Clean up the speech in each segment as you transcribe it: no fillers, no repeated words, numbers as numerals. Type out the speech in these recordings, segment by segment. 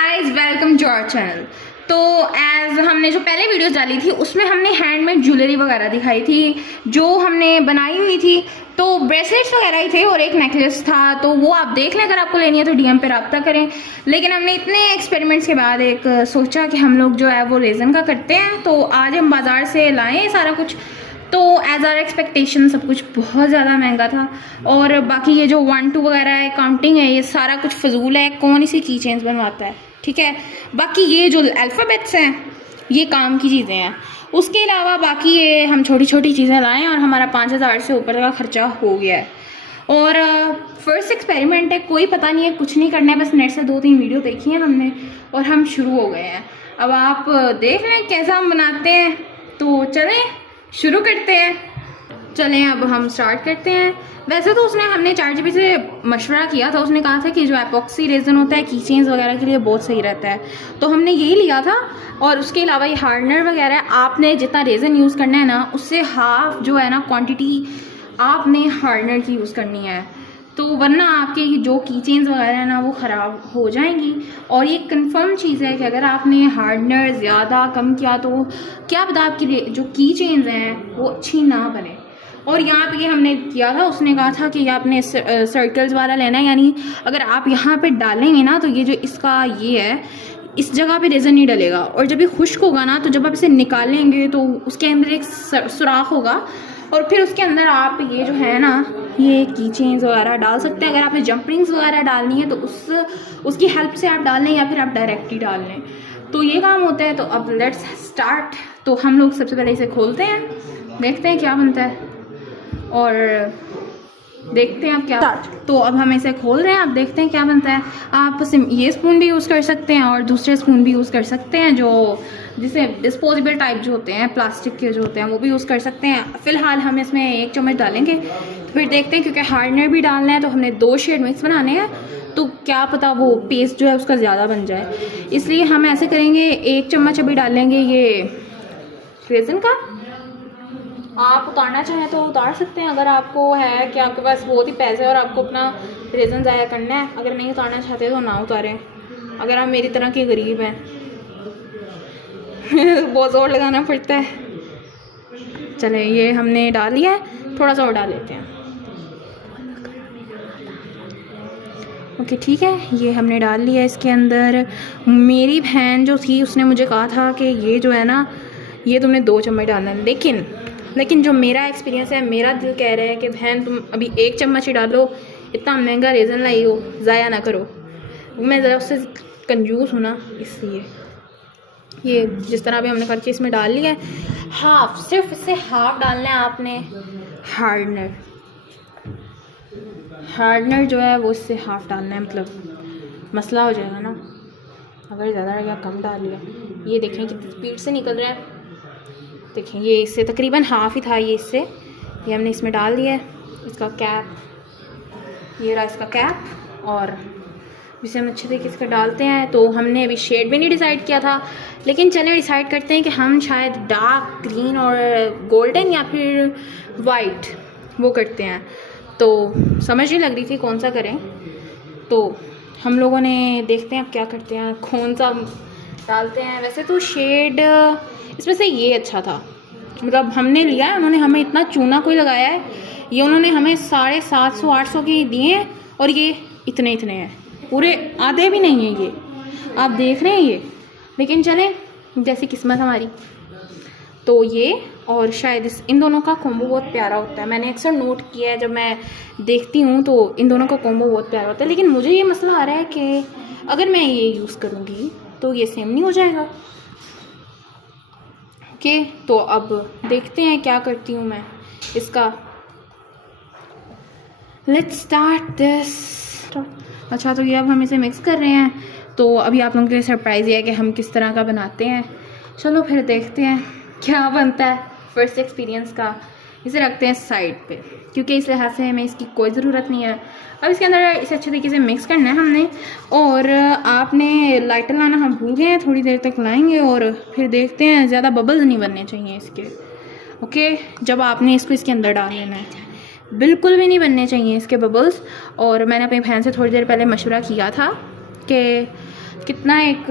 Guys, welcome to our channel. तो as हमने जो पहले वीडियोस डाली थी उसमें हमने हैंडमेड ज्वेलरी वगैरह दिखाई थी जो हमने बनाई हुई थी। तो ब्रेसलेट्स वगैरह ही थे और एक नेकलेस था, तो वो आप देख लें। अगर आपको लेनी है तो डीएम पे रब्ता करें। लेकिन हमने इतने एक्सपेरिमेंट्स के बाद एक सोचा कि हम लोग जो है वो रेजन का करते हैं। तो आज हम बाज़ार से लाएँ सारा कुछ। तो एज आर एक्सपेक्टेशन सब कुछ बहुत ज़्यादा महंगा था। और बाकी ये जो 1 2 वगैरह है, काउंटिंग है, ये सारा कुछ फजूल है। कौन इसी की चेंज बनवाता है, ठीक है। बाकी ये जो अल्फ़ाबेट्स हैं ये काम की चीज़ें हैं। उसके अलावा बाकी ये हम छोटी छोटी चीज़ें लाएं और हमारा 5000 से ऊपर का खर्चा हो गया है। और फर्स्ट एक्सपेरिमेंट है, कोई पता नहीं है, कुछ नहीं करना है, बस नेट से 2-3 वीडियो देखी हैं हमने और हम शुरू हो गए हैं। अब आप देख लें कैसा हम बनाते हैं। तो चलें शुरू करते हैं। चलें अब हम स्टार्ट करते हैं। वैसे तो हमने ChatGPT से मशवरा किया था। उसने कहा था कि जो एपॉक्सी रेजन होता है की चेन्स वगैरह के लिए बहुत सही रहता है, तो हमने यही लिया था। और उसके अलावा ये हार्डनर वगैरह, आपने जितना रेजन यूज़ करना है ना उससे हाफ जो है ना क्वांटिटी आपने हार्डनर की यूज़ करनी है। तो वरना आपके जो की चेन्स वगैरह है ना वो ख़राब हो जाएंगी। और ये कंफर्म चीज़ है कि अगर आपने हार्डनर ज़्यादा कम किया तो क्या पता आपकी जो की चेन्स हैं वो अच्छी ना बने। और यहाँ पे हमने किया था, उसने कहा था कि आपने सर्कल्स वाला लेना है, यानी अगर आप यहाँ पे डालेंगे ना तो ये जो इसका ये है इस जगह पे रेजन नहीं डलेगा। और जब ये खुश्क होगा ना तो जब आप इसे निकालेंगे तो उसके अंदर एक सुराख होगा और फिर उसके अंदर आप ये जो है ना ये की चेन्स वगैरह डाल सकते हैं। अगर आपने जंप रिंग्स वगैरह डालनी है तो उसकी हेल्प से आप डाल लें या फिर आप डायरेक्ट ही डाल लें, तो ये काम होता है। तो अब लेट्स स्टार्ट। तो हम लोग सबसे पहले इसे खोलते हैं, देखते हैं क्या बनता है और देखते हैं आप क्या। तो अब हम इसे खोल रहे हैं, आप देखते हैं क्या बनता है। आप ये स्पून भी यूज़ कर सकते हैं और दूसरे स्पून भी यूज़ कर सकते हैं, जो जिसे डिस्पोजेबल टाइप जो होते हैं, प्लास्टिक के जो होते हैं, वो भी यूज़ कर सकते हैं। फ़िलहाल हम इसमें 1 चम्मच डालेंगे, तो फिर देखते हैं। क्योंकि हार्डनर भी डालना है तो हमने 2 शेड मिक्स बनाने हैं, तो क्या पता वो पेस्ट जो है उसका ज़्यादा बन जाए, इसलिए हम ऐसे करेंगे। 1 चम्मच अभी डालेंगे ये रेज़न का। आप उतारना चाहें तो उतार सकते हैं, अगर आपको है कि आपके पास बहुत ही पैसे और आपको अपना रेज़न ज़ाया करना है। अगर नहीं उतारना चाहते तो ना उतारें, अगर आप मेरी तरह के गरीब हैं। बहुत ज़ोर लगाना पड़ता है। चले ये हमने डाल लिया है, थोड़ा सा और डाल लेते हैं। ओके ठीक है, ये हमने डाल लिया इसके अंदर। मेरी बहन जो थी उसने मुझे कहा था कि ये जो है ना ये तुमने 2 चम्मच डालना है। लेकिन जो मेरा एक्सपीरियंस है, मेरा दिल कह रहा है कि बहन तुम अभी 1 चम्मच ही डालो, इतना महंगा रेज़न लाई हो, ज़ाया ना करो। मैं ज़रा उससे कंजूस हूँ ना, इसलिए ये जिस तरह भी हमने करके इसमें डाल लिया है। हाफ, सिर्फ इससे हाफ डालना है आपने। हार्डनर जो है वो इससे हाफ डालना है, मतलब मसला हो जाएगा ना अगर ज़्यादा या कम डाल लिया। ये देखें कितनी स्पीड से निकल रहा है, देखें ये इससे तकरीबन हाफ ही था। ये हमने इसमें डाल दिया है। इसका कैप, ये रहा इसका कैप, और जिसे हम अच्छे तरीके से डालते हैं। तो हमने अभी शेड भी नहीं डिसाइड किया था, लेकिन चलिए डिसाइड करते हैं कि हम शायद डार्क ग्रीन और गोल्डन या फिर वाइट वो करते हैं। तो समझ नहीं लग रही थी कौन सा करें, तो हम लोगों ने देखते हैं अब क्या करते हैं, कौन सा डालते हैं। वैसे तो शेड इसमें से ये अच्छा था, मतलब हमने लिया है, उन्होंने हमें इतना चूना कोई लगाया है। ये उन्होंने हमें 750-800 के दिए हैं और ये इतने हैं, पूरे आधे भी नहीं है ये, आप देख रहे हैं ये। लेकिन चलें जैसी किस्मत हमारी। तो ये और शायद इन दोनों का कॉम्बो बहुत प्यारा होता है। मैंने अक्सर नोट किया है, जब मैं देखती हूँ तो इन दोनों का कॉम्बो बहुत प्यारा होता है। लेकिन मुझे ये मसला आ रहा है कि अगर मैं ये यूज़ करूँगी तो ये सेम नहीं हो जाएगा। ओके, तो अब देखते हैं क्या करती हूँ मैं इसका। Let's start this. अच्छा, तो ये अब हम इसे मिक्स कर रहे हैं। तो अभी आप लोगों के लिए सरप्राइज़ ये है कि हम किस तरह का बनाते हैं। चलो फिर देखते हैं क्या बनता है फर्स्ट एक्सपीरियंस का। इसे रखते हैं साइड पे, क्योंकि इस लिहाज से हमें इसकी कोई ज़रूरत नहीं है। अब इसके अंदर इसे अच्छे तरीके से मिक्स करना है हमने। और आपने लाइटर लाना हम भूल गए हैं, थोड़ी देर तक लाएंगे और फिर देखते हैं। ज़्यादा बबल्स नहीं बनने चाहिए इसके, ओके। जब आपने इसको इसके अंदर डाल लेना है, बिल्कुल भी नहीं बनने चाहिए इसके बबल्स। और मैंने अपनी बहन से थोड़ी देर पहले मशवरा किया था कि कितना एक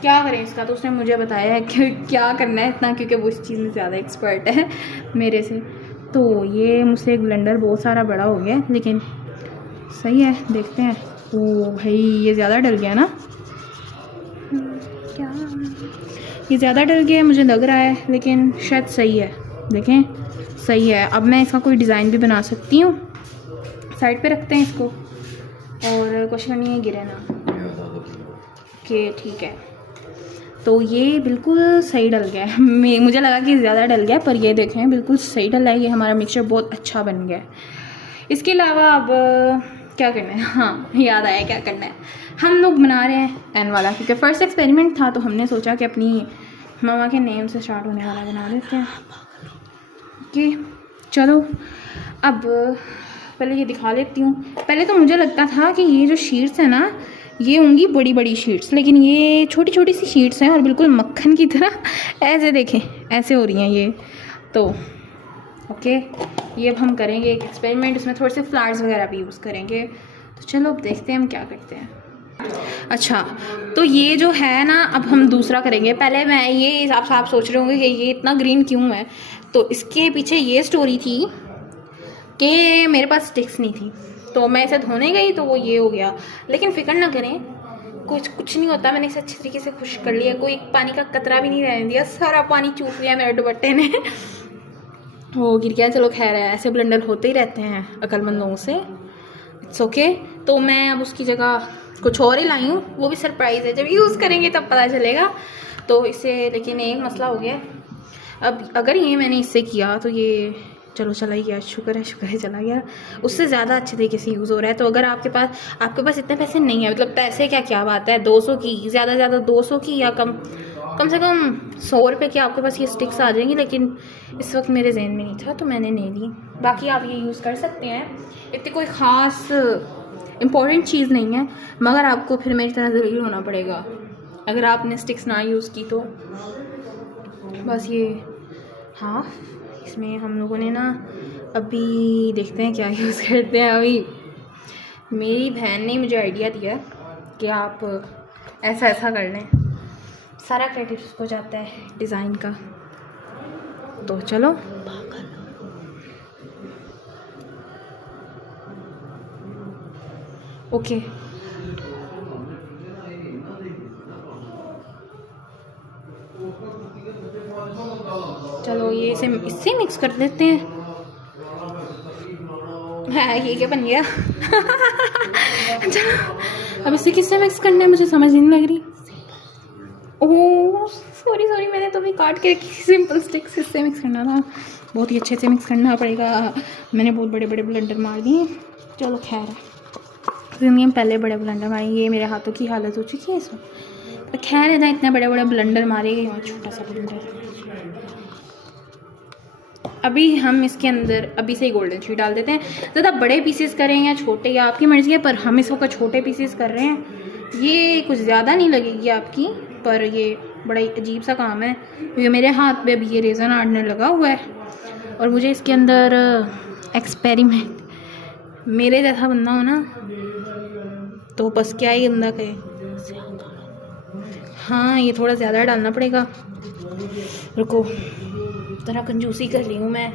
क्या करें इसका, तो उसने मुझे बताया है कि क्या करना है इतना, क्योंकि वो इस चीज़ में ज़्यादा एक्सपर्ट है मेरे से। तो ये मुझसे एक ब्लेंडर बहुत सारा बड़ा हो गया, लेकिन सही है, देखते हैं। ओ भाई ये ज़्यादा डल गया ना, क्या ये ज़्यादा डल गया मुझे लग रहा है, लेकिन शायद सही है। देखें सही है। अब मैं इसका कोई डिज़ाइन भी बना सकती हूँ। साइड पे रखते हैं इसको, और कोशिश करनी है गिरे ना। ओके ठीक है, तो ये बिल्कुल सही डल गया है। मुझे लगा कि ज़्यादा डल गया, पर ये देखें बिल्कुल सही डला है। ये हमारा मिक्सचर बहुत अच्छा बन गया है। इसके अलावा अब क्या करना है, हाँ याद आया क्या करना है। हम लोग बना रहे हैं एन वाला, क्योंकि फर्स्ट एक्सपेरिमेंट था, तो हमने सोचा कि अपनी मामा के नेम से स्टार्ट होने वाला बना देते हैं। ओके चलो, अब पहले ये दिखा लेती हूँ। पहले तो मुझे लगता था कि ये जो शीट्स है ना, ये होंगी बड़ी बड़ी शीट्स, लेकिन ये छोटी छोटी सी शीट्स हैं और बिल्कुल मक्खन की तरह ऐसे देखें ऐसे हो रही हैं ये। तो ओके, ये अब हम करेंगे एक एक्सपेरिमेंट, इसमें थोड़े से फ्लावर्स वगैरह भी यूज़ करेंगे। तो चलो अब देखते हैं हम क्या करते हैं। अच्छा, तो ये जो है ना, अब हम दूसरा करेंगे। पहले मैं ये आप सोच रहे होंगे कि ये इतना ग्रीन क्यों है, तो इसके पीछे ये स्टोरी थी कि मेरे पास स्टिक्स नहीं थी, तो मैं इसे धोने गई तो वो ये हो गया। लेकिन फिक्र ना करें, कुछ नहीं होता। मैंने इसे अच्छी तरीके से खुश कर लिया, कोई पानी का कतरा भी नहीं रहने दिया, सारा पानी चूस लिया मेरे दुपट्टे ने। वो गिर गया, चलो खैर है, ऐसे ब्लेंडर होते ही रहते हैं अक्लमंद लोगों से, इट्स ओके। तो मैं अब उसकी जगह कुछ और ही लाई हूँ, वो भी सरप्राइज़ है, जब यूज़ करेंगे तब पता चलेगा। तो इससे लेकिन एक मसला हो गया, अब अगर ये मैंने इससे किया तो ये चलो चला ही गया, शुक्र है चला गया। उससे ज़्यादा अच्छे तरीके से यूज़ हो रहा है। तो अगर आपके पास इतने पैसे नहीं है, मतलब पैसे क्या बात है, 200 की, ज़्यादा से ज़्यादा 200 की, या कम से कम 100 रुपये की आपके पास ये स्टिक्स आ जाएंगी। लेकिन इस वक्त मेरे जहन में नहीं था, तो मैंने नहीं ली। बाकी आप ये यूज़ कर सकते हैं, इतनी कोई ख़ास इम्पॉर्टेंट चीज़ नहीं है, मगर आपको फिर मेरी तरह ज़रूर होना पड़ेगा अगर आपने स्टिक्स ना यूज़ की तो। बस ये, हाँ इसमें हम लोगों ने ना, अभी देखते हैं क्या यूज़ करते हैं। अभी मेरी बहन ने मुझे आइडिया दिया कि आप ऐसा कर लें, सारा क्रेडिट उसको जाता है डिज़ाइन का। तो चलो ओके, चलो ये इससे मिक्स कर देते हैं। हाँ ये क्या बन गया। चलो अब इसे किससे मिक्स करना है, मुझे समझ नहीं लग रही। ओह सॉरी, मैंने तो भी काट के रखी, सिंपल स्टिक्स, इससे मिक्स करना था। बहुत ही अच्छे से मिक्स करना पड़ेगा, मैंने बहुत बड़े बड़े ब्लेंडर मार दिए। चलो खैर है, जिंदगी में पहले बड़े ब्लेंडर मारे, ये मेरे हाथों की हालत हो चुकी है इसमें। तो खैर है ना, इतने बड़े बड़े ब्लेंडर मारेंगे और छोटा सा ब्लेंडर। अभी हम इसके अंदर अभी से ही गोल्डन शीट डाल देते हैं। ज़्यादा बड़े पीसेस करें या छोटे, या आपकी मर्ज़ी है, पर हम इस वक्त छोटे पीसेस कर रहे हैं। ये कुछ ज़्यादा नहीं लगेगी आपकी, पर ये बड़ा ही अजीब सा काम है, क्योंकि मेरे हाथ पे अभी ये रेज़न हार्डनर लगा हुआ है और मुझे इसके अंदर एक्सपेरिमेंट, मेरे जैसा बंदा हो ना, तो बस क्या ही गंदा कहे। हाँ ये थोड़ा ज़्यादा डालना पड़ेगा, रुको तरह कंजूसी कर रही हूँ मैं।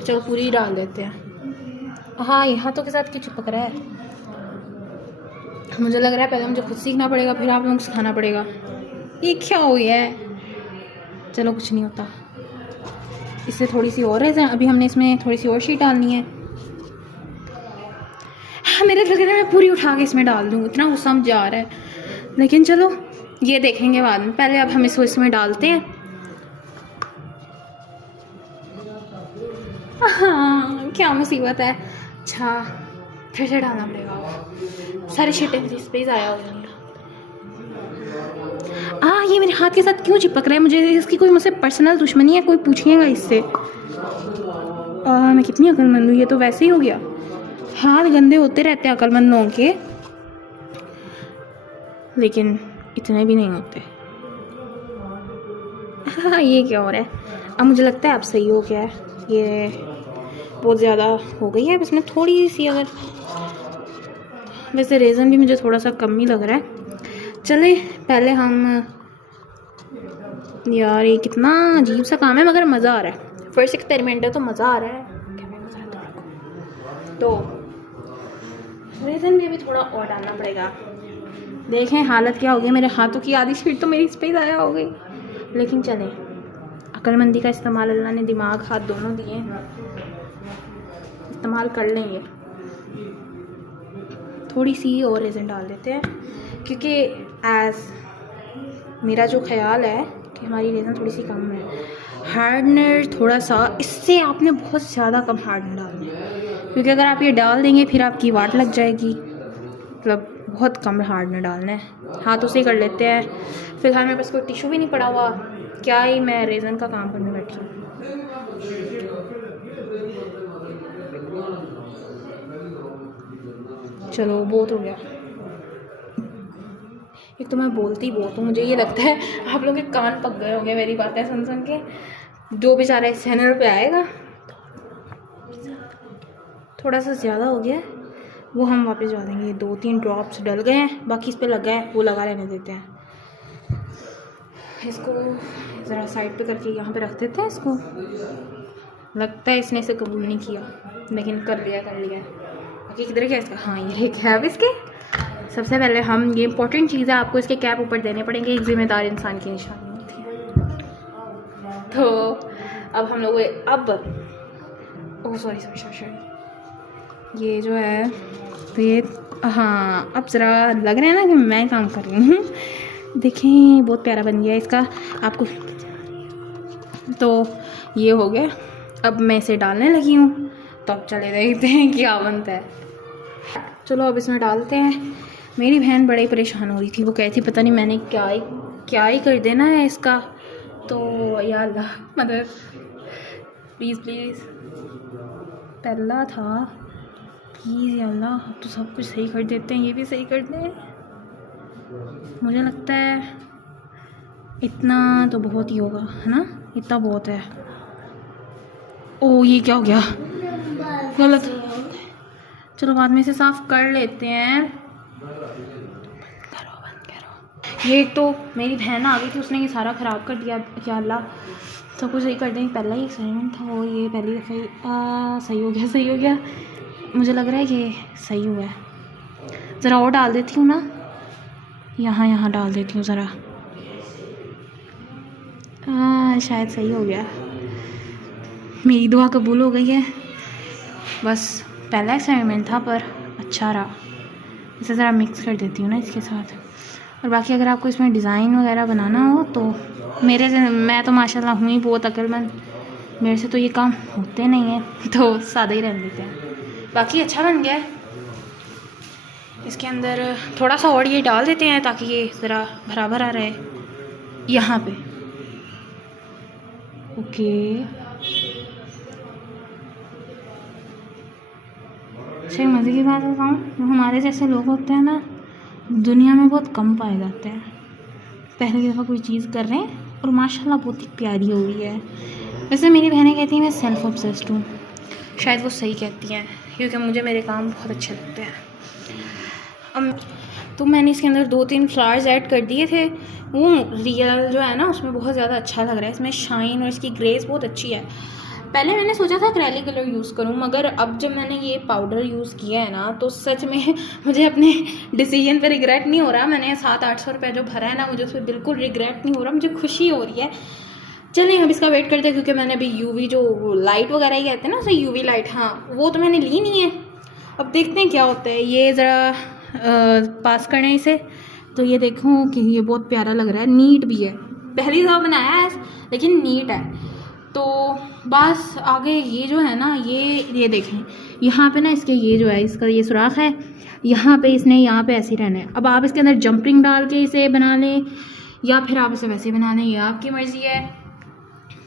चलो पूरी डाल देते हैं। हाँ ये हाथों के साथ क्यों चिपक रहा है, मुझे लग रहा है पहले मुझे खुद सीखना पड़ेगा, फिर आप लोगों को सिखाना पड़ेगा। ये क्या हो गया है, चलो कुछ नहीं होता। इससे थोड़ी सी और है, अभी हमने इसमें थोड़ी सी और शीट डालनी है। हाँ मेरे लग रहा है मैं पूरी उठा के इसमें डाल दूँ, इतना गुस्सा मुझे आ रहा है, लेकिन चलो ये देखेंगे बाद में। पहले अब हम इसको इसमें डालते हैं। हाँ क्या मुसीबत है। अच्छा फिर से डालना पड़ेगा, सारे शीटें इस पे आया हो जाएंगे। ये मेरे हाथ के साथ क्यों चिपक रहा है, मुझे इसकी कोई मुझसे पर्सनल दुश्मनी है, कोई पूछिएगा इससे। मैं कितनी अक्लमंद हूँ, ये तो वैसे ही हो गया। हाथ गंदे होते रहते हैं अक्लमंद लोगों के, लेकिन इतने भी नहीं होते। हाँ ये क्या हो रहा है, अब मुझे लगता है अब सही हो गया है। ये बहुत ज़्यादा हो गई है, इसमें थोड़ी सी, अगर वैसे रेज़न भी मुझे थोड़ा सा कम ही लग रहा है, चले पहले हम, यार ये कितना अजीब सा काम है मगर मज़ा आ रहा है। फर्स्ट एक्सपेरिमेंट है तो मज़ा आ रहा है। तो रेज़न में भी थोड़ा और डालना पड़ेगा। देखें हालत क्या हो गई, मेरे हाथों की आधी शीट तो मेरी इस पे ज़ाया हो गई। लेकिन चले, अक्लमंदी का इस्तेमाल अल्लाह ने दिमाग हाथ दोनों दिए हैं, इस्तेमाल कर लेंगे। थोड़ी सी और रेज़न डाल देते हैं क्योंकि मेरा जो ख्याल है कि हमारी रेज़न थोड़ी सी कम है। हार्डनर थोड़ा सा, इससे आपने बहुत ज़्यादा कम हार्डनर डालना है क्योंकि अगर आप ये डाल देंगे फिर आपकी वाट लग जाएगी। मतलब बहुत कम हार्डनर डालना है। हाथों से ही कर लेते हैं। फिलहाल मेरे पास कोई टिशू भी नहीं पड़ा हुआ, क्या ही मैं रेज़न का काम करने बैठी हूँ। चलो बहुत हो गया। एक तो मैं बोलती बहुत हूँ, मुझे ये लगता है आप लोग के कान पक गए होंगे मेरी बातें सुन सुन के। जो बेचारा इस चैनल पे आएगा, थोड़ा सा ज़्यादा हो गया वो हम वापस जा देंगे। 2-3 ड्रॉप्स डल गए हैं, बाकी इस पे लगा है वो लगा रहने देते हैं। इसको ज़रा साइड पे करके यहाँ पे रख देते हैं। इसको लगता है इसने इसे कबूल नहीं किया, लेकिन कर लिया। बाकी किधर क्या इसका, हाँ ये कैप इसके। सबसे पहले हम, ये इंपॉर्टेंट चीज़ है, आपको इसके कैप ऊपर देने पड़ेंगे। एक ज़िम्मेदार इंसान की निशानी होती है। तो अब हम लोग सॉरी ये जो है तो ये, हाँ अब ज़रा लग रहा है ना कि मैं काम कर रही हूँ। देखें बहुत प्यारा बन गया इसका आपको। तो ये हो गया, अब मैं इसे डालने लगी हूँ। तो अब चले देखते हैं क्या बनता है। चलो अब इसमें डालते हैं। मेरी बहन बड़ी परेशान हो रही थी, वो कहती पता नहीं मैंने क्या ही कर देना है इसका। तो या अल्लाह मदद, प्लीज़ पहला था, प्लीज़ या अल्लाह अब तो सब कुछ सही कर देते हैं, ये भी सही कर दें। मुझे लगता है इतना तो बहुत ही होगा, है ना, इतना बहुत है। ओ ये क्या हो गया, गलत। चलो बाद में इसे साफ़ कर लेते हैं। बंद करो। ये तो मेरी बहन आ गई थी, उसने ये सारा ख़राब कर दिया। या अल्लाह सब कुछ सही कर देंगे। पहला ही एक्सपेरिमेंट था वो, ये पहली दफ़ा सही हो गया। मुझे लग रहा है ये सही हुआ है। ज़रा और डाल देती हूँ ना, यहाँ डाल देती हूँ ज़रा। शायद सही हो गया, मेरी दुआ कबूल हो गई है। बस पहला एक्सपेरिमेंट था पर अच्छा रहा। इसे ज़रा मिक्स कर देती हूँ ना इसके साथ। और बाकी अगर आपको इसमें डिज़ाइन वगैरह बनाना हो तो मैं तो माशाल्लाह हूँ ही बहुत अक्लमंद, मेरे से तो ये काम होते नहीं है, तो सादा ही रहने देते हैं। बाकी अच्छा बन गया है। इसके अंदर थोड़ा सा और ये डाल देते हैं ताकि ये ज़रा भरा भरा रहे यहाँ पे। ओके अच्छा, मज़े की बात बताऊँ, जो हमारे जैसे लोग होते हैं ना दुनिया में बहुत कम पाए जाते हैं। पहली दफ़ा कोई चीज़ कर रहे हैं और माशाल्लाह बहुत ही प्यारी हो गई है। वैसे मेरी बहनें कहती हैं मैं सेल्फ ऑब्सेस्ड हूँ, शायद वो सही कहती हैं क्योंकि मुझे मेरे काम बहुत अच्छे लगते हैं। तो मैंने इसके अंदर 2-3 फ्लावर्स ऐड कर दिए थे। वो रियल जो है ना उसमें बहुत ज़्यादा अच्छा लग रहा है। इसमें शाइन और इसकी ग्रेस बहुत अच्छी है। पहले मैंने सोचा था एक्रेलिक कलर यूज़ करूं, मगर अब जब मैंने ये पाउडर यूज़ किया है ना तो सच में मुझे अपने डिसीजन पे रिग्रेट नहीं हो रहा। मैंने 700-800 रुपये जो भरा है ना, मुझे उस पर बिल्कुल रिग्रेट नहीं हो रहा, मुझे खुशी हो रही है। चलिए अब इसका वेट करते हैं क्योंकि मैंने अभी यूवी जो लाइट वगैरह ही कहते हैं ना उसे, यूवी लाइट, हाँ वो तो मैंने ली नहीं है। अब देखते हैं क्या होता है। ये ज़रा पास करें इसे, तो ये देखूँ कि ये बहुत प्यारा लग रहा है, नीट भी है। पहली दफ़ा बनाया है लेकिन नीट है। तो बस आगे ये जो है ना, ये देखें यहाँ पे ना इसके ये जो है इसका ये सुराख है, यहाँ पे इसने यहाँ पे ऐसे ही रहना है। अब आप इसके अंदर जंपिंग डाल के इसे बना लें या फिर आप इसे वैसे ही बना लें, ये आपकी मर्ज़ी है।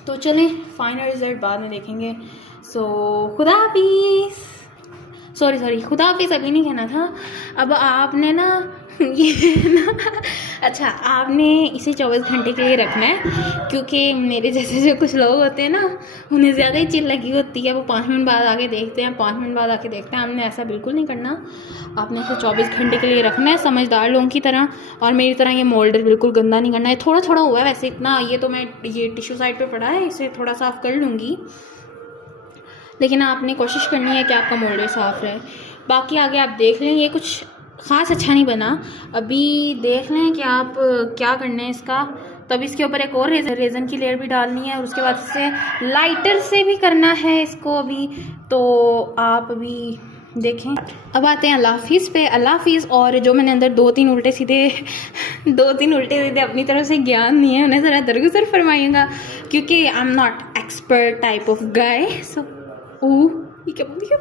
तो चलें फाइनल रिज़ल्ट बाद में देखेंगे। सो खुदा हाफिज़। सॉरी खुदा हाफिज़ अभी नहीं कहना था। अब आपने ना ये ना अच्छा, आपने इसे 24 घंटे के लिए रखना है, क्योंकि मेरे जैसे जो कुछ लोग होते हैं ना, उन्हें ज़्यादा ही चिल लगी होती है, वो 5 मिनट बाद आके देखते हैं, 5 मिनट बाद आके देखते हैं। हमने ऐसा बिल्कुल नहीं करना, आपने इसे 24 घंटे के लिए रखना है समझदार लोगों की तरह। और मेरी तरह ये मोल्डर बिल्कुल गंदा नहीं करना है। थोड़ा थोड़ा हुआ है वैसे, इतना ये तो मैं ये टिश्यू साइड पर पड़ा है, इसे थोड़ा साफ़ कर लूँगी, लेकिन आपने कोशिश करनी है कि आपका मोल्डर साफ़ रहे। बाकी आगे आप देख लें, ये कुछ ख़ास अच्छा नहीं बना। अभी देख लें कि आप क्या करना है इसका। तब इसके ऊपर एक और रेज़न की लेयर भी डालनी है, और उसके बाद इसे लाइटर से भी करना है इसको अभी। तो आप अभी देखें। अब आते हैं अल्लाह हाफिज़ पे। अल्लाह हाफिज़। और जो मैंने अंदर 2-3 उल्टे सीधे अपनी तरफ से ज्ञान नहीं है, उन्हें ज़रा दरगुजर फरमाइएगा, क्योंकि I am not expert type of guy. So ये क्या बोल दिया?